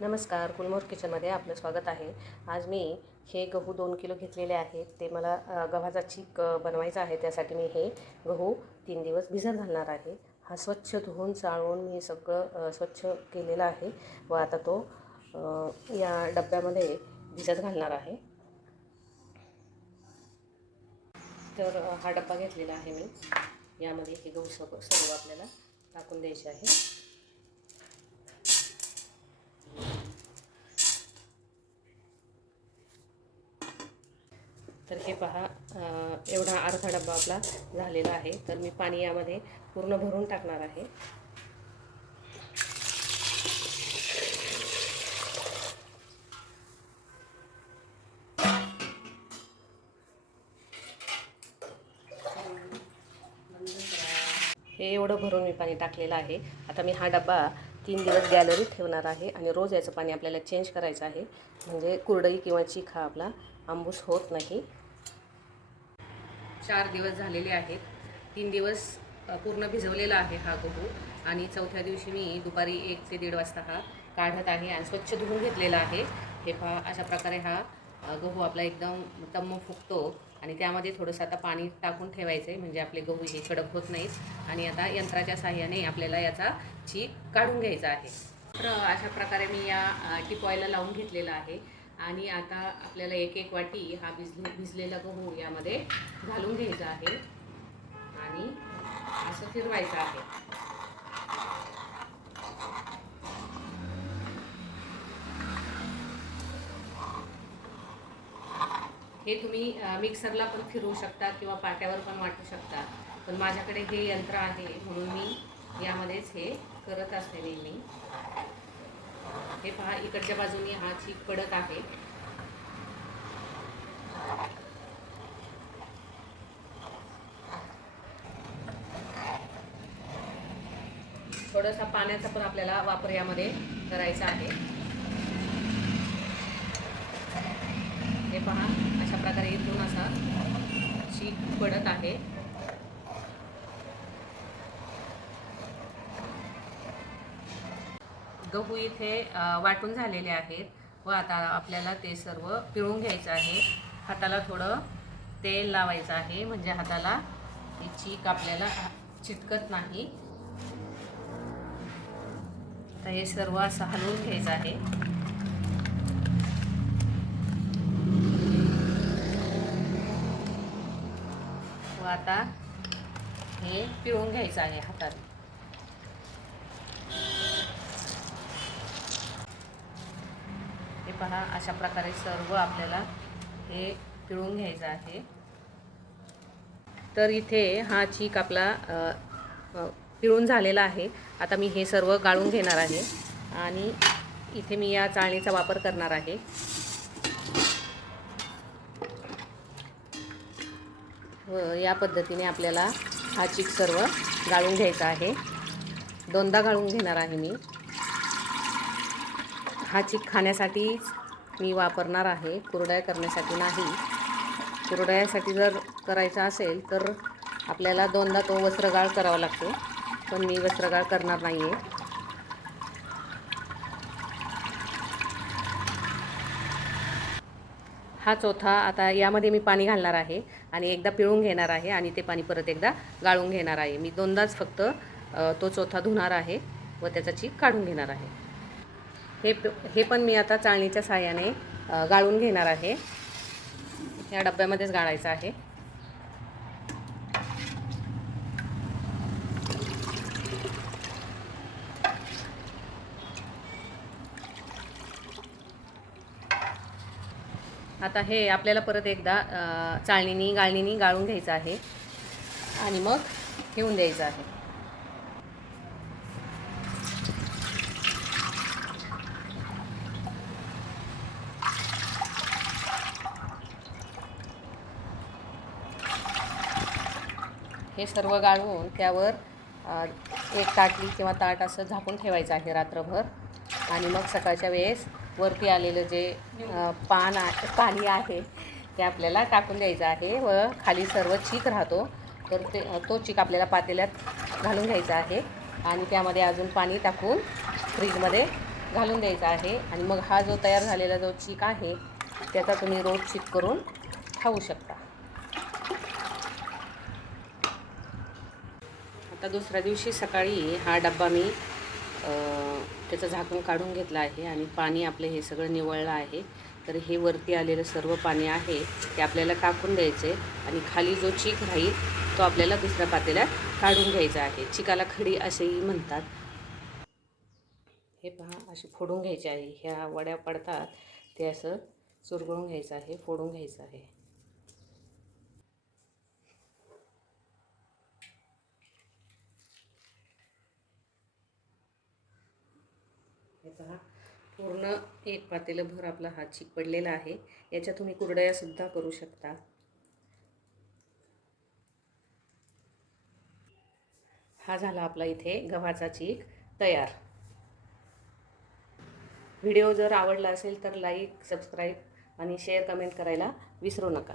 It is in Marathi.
नमस्कार गुलमोहर किचनमध्ये आपलं स्वागत आहे. आज मी हे गहू दोन किलो घेतलेले आहेत. ते मला गव्हाचा चीक बनवायचा आहे. त्यासाठी मी हे गहू तीन दिवस भिजत घालणार आहे. हा स्वच्छ धुवून चाळून मी सगळं स्वच्छ केलेलं आहे व आता तो या डब्यामध्ये भिजत घालणार आहे. तर हा डब्बा घेतलेला आहे मी. यामध्ये हे गहू सर्व सर्व आपल्याला टाकून द्यायचे आहे. तर हे पहा एवढा अर्धा डब्बा आपला झालेला आहे. तर मी पाणी यामध्ये पूर्ण भरून टाकणार आहे. हे एवढं भरून मी पाणी टाकलेलं आहे. आता मी हा डब्बा तीन दिवस गॅलरीत ठेवणार आहे आणि रोज याचं पाणी आपल्याला चेंज करायचं आहे. म्हणजे कुरडई किंवा चिखा हा आपला आंबूस होत नाही. चार दिवस झालेले आहेत. तीन दिवस पूर्ण भिजवलेला आहे हा गहू आणि चौथ्या दिवशी मी दुपारी एक ते दीड वाजता हा काढत आहे आणि स्वच्छ धुवून घेतलेला आहे. हे पहा अशा प्रकारे हा गहू आपला एकदम तम्म फुगतो आणि त्यामध्ये थोडंसं आता पाणी टाकून ठेवायचं आहे म्हणजे आपले गहू हे कडक होत नाहीत आणि आता यंत्राच्या साह्याने आपल्याला याचा चीक काढून घ्यायचा आहे. तर अशा प्रकारे मी या टिप टिपॉयला लावून घेतलेला आहे. आणि आता आपल्याला एक एक वाटी हा भिजले भिजलेला गहू यामध्ये घालून घ्यायचा आहे. आणि असं फिरवायचं आहे. हे तुम्ही मिक्सरला पण फिरवू शकता किंवा पाट्यावर पण वाटू शकता. पण माझ्याकडे हे यंत्र आहे म्हणून मी यामध्येच हे करत असते नेहमी. हे पहा इकडच्या बाजूनी हा चीक पडत आहे. थोडासा पाण्याचा पण आपल्याला वापर यामध्ये करायचा आहे. हे पहा अशा प्रकारे इथून असा चीक पडत आहे. गहू इथे वाटून झालेले आहेत व आता आपल्याला ते सर्व पिळून घ्यायचं आहे. हाताला थोडं तेल लावायचं आहे म्हणजे हाताला हे चीक आपल्याला चिटकत नाही. तर हे सर्व असं हलवून घ्यायचं आहे. व आता हे पिळून घ्यायचं आहे हाताने पहा अशा प्रकारे सर्व आपल्याला हे पिळून घ्यायचं आहे. तर इथे हा चीक आपला पिळून झालेला आहे. आता मी हे सर्व गाळून घेणार आहे. आणि इथे मी या चाळणीचा वापर करणार आहे. व या पद्धतीने आपल्याला हा चीक सर्व गाळून घ्यायचा आहे. दोनदा गाळून घेणार आहे मी. हा चीक खाण्यासाठीच मी वापरणार आहे. कुरडया करण्यासाठी नाही. कुरडयासाठी जर करायचा असेल तर आपल्याला दोनदा तो वस्त्रगाळ करावा लागतो. पण मी वस्त्रगाळ करणार नाही आहे हा चौथा आता यामध्ये मी पाणी घालणार आहे आणि एकदा पिळून घेणार आहे आणि ते पाणी परत एकदा गाळून घेणार आहे. मी दोनदाच फक्त तो चौथा धुणार आहे व त्याचा चीक काढून घेणार आहे. हे प- हे पण मी आता चाळणीच्या साह्याने गाळून घेणार आहे. या डब्यामध्येच गाळायचं आहे. आता हे आपल्याला परत एकदा चाळणीनी गाळणीनी गाळून घ्यायचं आहे. आणि मग ठेवून द्यायचं आहे. हे सर्व गाळून त्यावर एक ताटली किंवा ताट असं झाकून ठेवायचं आहे रात्रभर. आणि मग सकाळच्या वेळेस वरती आलेलं जे पान आहे पाणी आहे ते आपल्याला टाकून द्यायचं आहे व खाली सर्व चीक राहतो. तर ते तो चीक आपल्याला पातेल्यात घालून घ्यायचा आहे आणि त्यामध्ये अजून पाणी टाकून फ्रीजमध्ये घालून द्यायचा आहे. आणि मग हा जो तयार झालेला जो चीक आहे त्याचा तुम्ही रोज चीक करून खाऊ शकता. आता दुसऱ्या दिवशी सकाळी हा डब्बा मी त्याचं झाकण काढून घेतलं आहे आणि पाणी आपलं हे सगळं निवळलं आहे. तर हे वरती आलेलं सर्व पाणी आहे ते आपल्याला टाकून द्यायचे आणि खाली जो चीक राहील तो आपल्याला दुसऱ्या पातेल्यात काढून घ्यायचा आहे. चिकाला खडी असेही म्हणतात. हे पहा असे फोडून घ्यायचे आहे. ह्या वड्या पडतात ते असं चुरगळून घ्यायचं आहे फोडून घ्यायचं आहे. हे पहा. पूर्ण एक पातेलं भर आपला हा चीक पडलेला आहे याच्या तुम्ही कुरडयासुद्धा करू शकता. हा झाला आपला इथे गव्हाचा चीक तयार. व्हिडिओ जर आवडला असेल तर लाईक सबस्क्राईब आणि शेअर कमेंट करायला विसरू नका.